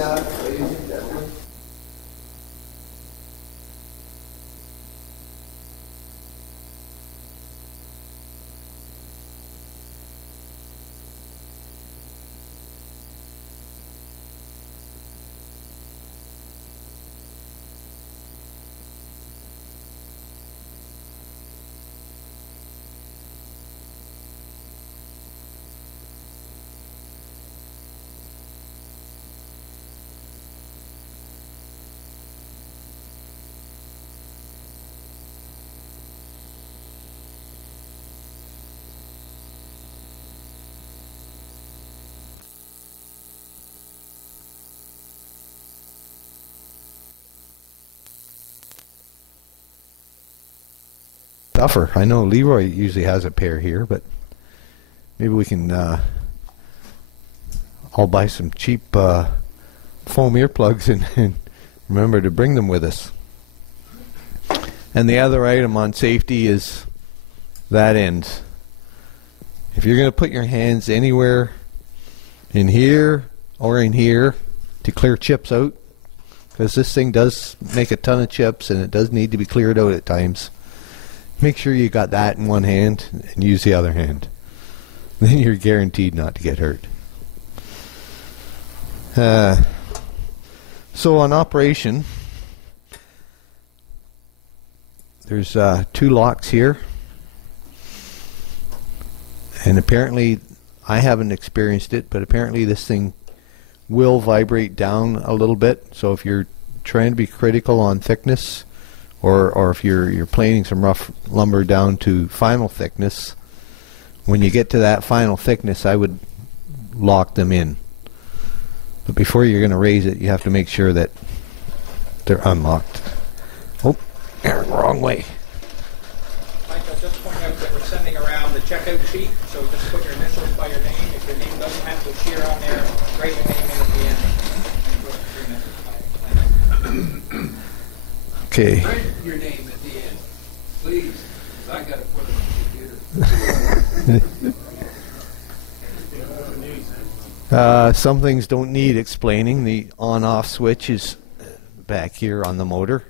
Dec, ladies and gentlemen. Tougher. I know Leroy usually has a pair here, but maybe we can all buy some cheap foam earplugs and remember to bring them with us. And the other item on safety is that end. If you're going to put your hands anywhere in here or in here to clear chips out, because this thing does make a ton of chips and it does need to be cleared out at times, make sure you got that in one hand and use the other hand. Then you're guaranteed not to get hurt. So on operation, there's 2 locks here. And apparently, I haven't experienced it, but apparently this thing will vibrate down a little bit. So if you're trying to be critical on thickness, or if you're planing some rough lumber down to final thickness, when you get to that final thickness, I would lock them in. But before you're going to raise it, you have to make sure that they're unlocked. Oh, wrong way. Mike, I'll just point out that we're sending around the checkout sheet, so just put your initials by your name. If your name doesn't have to appear on there, write your name in at the end. Okay. Write your name at the end, please. 'Cause I got to put it on the computer. Some things don't need explaining. The on-off switch is back here on the motor.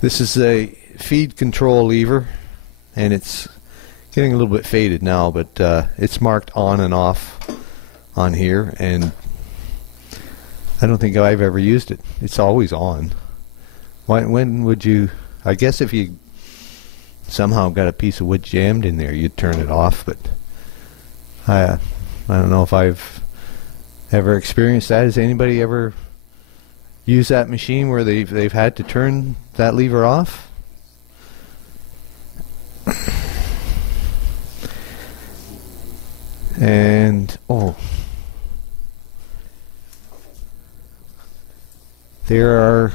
This is a feed control lever, and it's getting a little bit faded now, but it's marked on and off on here, and I don't think I've ever used it. It's always on. When would you... I guess if you somehow got a piece of wood jammed in there, you'd turn it off, but I don't know if I've ever experienced that. Has anybody ever used that machine where they've had to turn that lever off? And there are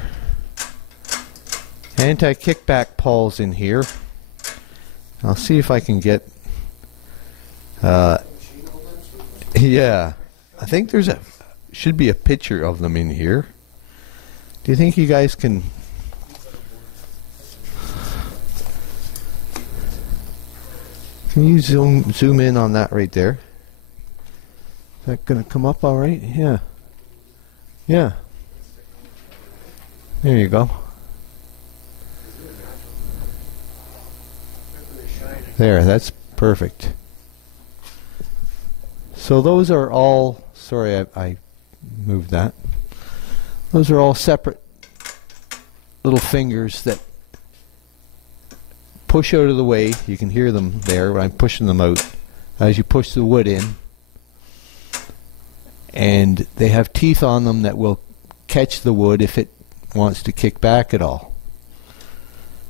anti-kickback pawls in here. I'll see if I can get yeah, I think there's should be a picture of them in here. Do you think you guys can you zoom in on that right there? Is that gonna come up all right? Yeah. Yeah. There you go. There, that's perfect. So those are all, sorry I moved that. Those are all separate little fingers that push out of the way. You can hear them there when I'm pushing them out as you push the wood in. And they have teeth on them that will catch the wood if it wants to kick back at all.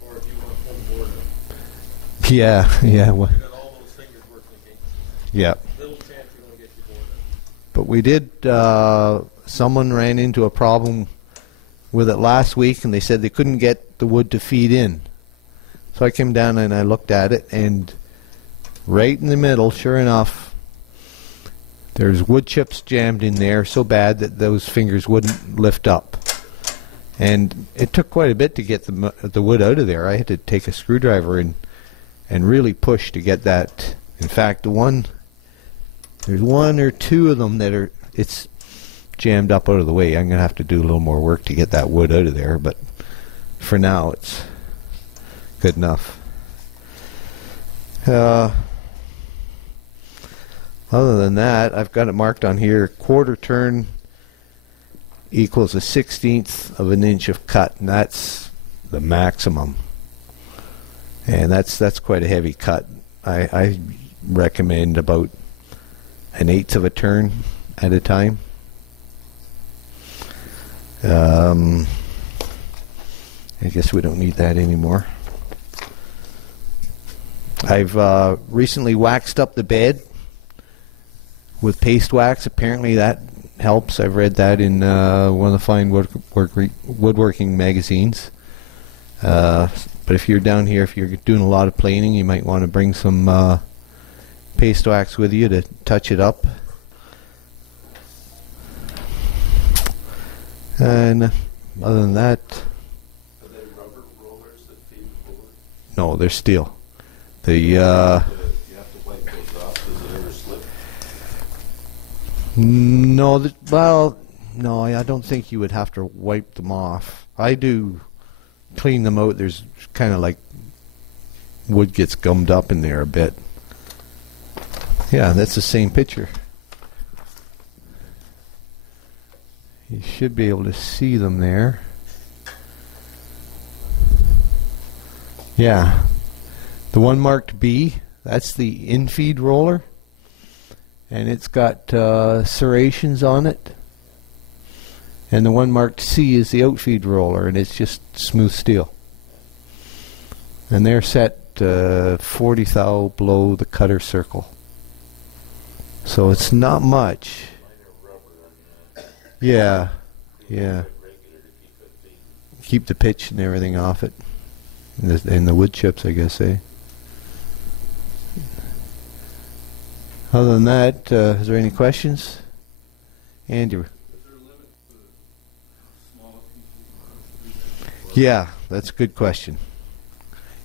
Or if you want to pull board up. Yeah. Well, You got all those fingers working against you. yeah. Little chance you're going to get your board up. But we did, someone ran into a problem with it last week, and they said they couldn't get the wood to feed in. So I came down and I looked at it, and right in the middle, sure enough, there's wood chips jammed in there so bad that those fingers wouldn't lift up. And it took quite a bit to get the wood out of there. I had to take a screwdriver and really push to get that. In fact, there's one or two of them that are, it's jammed up out of the way. I'm going to have to do a little more work to get that wood out of there, but for now it's good enough. Other than that, I've got it marked on here, quarter turn equals a 1/16 of an inch of cut, and that's the maximum. And that's quite a heavy cut. I recommend about an 1/8 of a turn at a time. I guess we don't need that anymore. I've recently waxed up the bed with paste wax. Apparently that helps. I've read that in one of the fine woodworking magazines. But if you're down here, if you're doing a lot of planing, you might want to bring some paste wax with you to touch it up. And other than that, Are they rubber rollers that feed the board? no, they're steel. The You have to wipe those off. Does it ever slip? no, well, no, I don't think you would have to wipe them off. I do clean them out. There's kind of like wood gets gummed up in there a bit. Yeah, that's the same picture. You should be able to see them there. Yeah. The one marked B, that's the infeed roller. And it's got serrations on it. And the one marked C is the outfeed roller, and it's just smooth steel. And they're set 40 thou below the cutter circle. So it's not much. Yeah, yeah. Keep the pitch and everything off it. And the wood chips, I guess, eh? Other than that, is there any questions? Andrew? Yeah, that's a good question.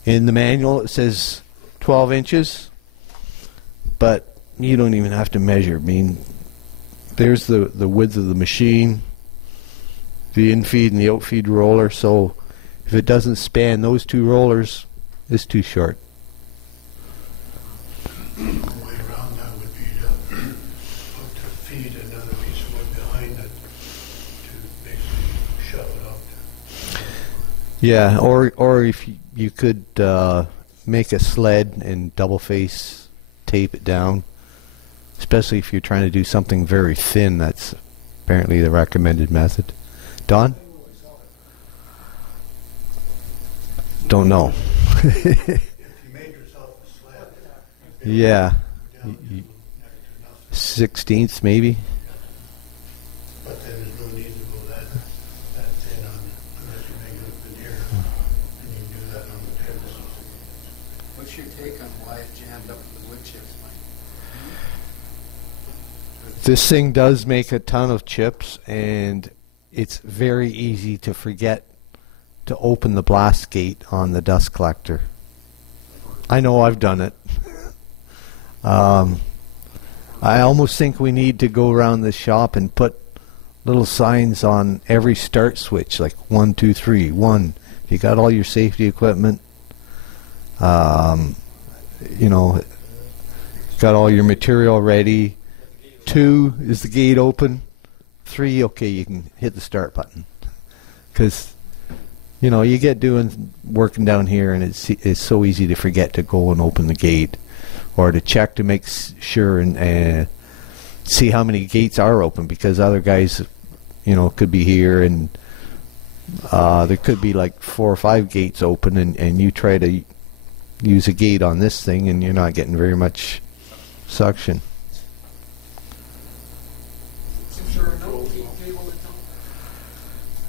In the manual it says 12 inches, but you don't even have to measure. I mean, there's the width of the machine, the infeed and the outfeed roller, so if it doesn't span those two rollers, it's too short. The way around that would be to feed another piece of wood behind it to basically shove it up. Yeah, or if you could make a sled and double face tape it down, especially if you're trying to do something very thin. That's apparently the recommended method. Don? Don't know. If you made yourself a sled, Yeah. down to next to nothing. 16th maybe. But then there's no need to go that thin on it unless you make it a veneer. And you can do that on the tables. What's your take on why it jammed up the wood chips, Mike? This thing does make a ton of chips, and it's very easy to forget to open the blast gate on the dust collector. I know I've done it. I almost think we need to go around the shop and put little signs on every start switch, like 1, 2, 3. 1, if you got all your safety equipment, you know, got all your material ready. 2, is the gate open? 3, okay, you can hit the start button. Because, you know, you get working down here, and it's so easy to forget to go and open the gate, or to check to make sure and see how many gates are open, because other guys, you know, could be here, and there could be like 4 or 5 gates open, and you try to use a gate on this thing, and you're not getting very much suction. Is there no heat table at all?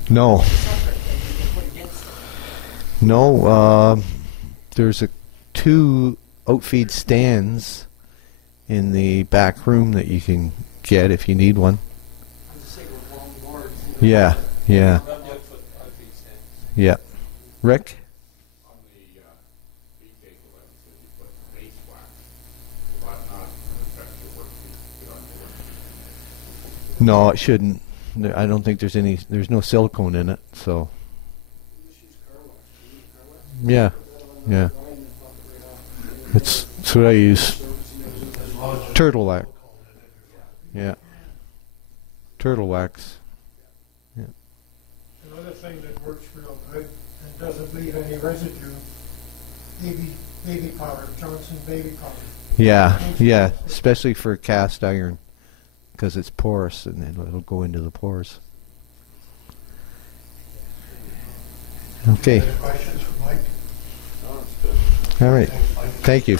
No. No, there's 2 outfeed stands in the back room that you can get if you need one. I'm just saying with long boards. Yeah, yeah, yeah. Rick? On the B table, I said you put base wax. Will that not affect your workpiece? Get on your workpiece? No, it shouldn't. I don't think there's no silicone in it, so. Yeah, yeah. It's what I use. Turtle wax. Yeah. Turtle wax. Yeah. Another thing that works real good and doesn't leave any residue, baby powder, Johnson baby powder. Yeah, yeah, especially for cast iron, because it's porous and it'll go into the pores. Okay. Any questions for Mike? All right. Thanks, Mike. Thank you.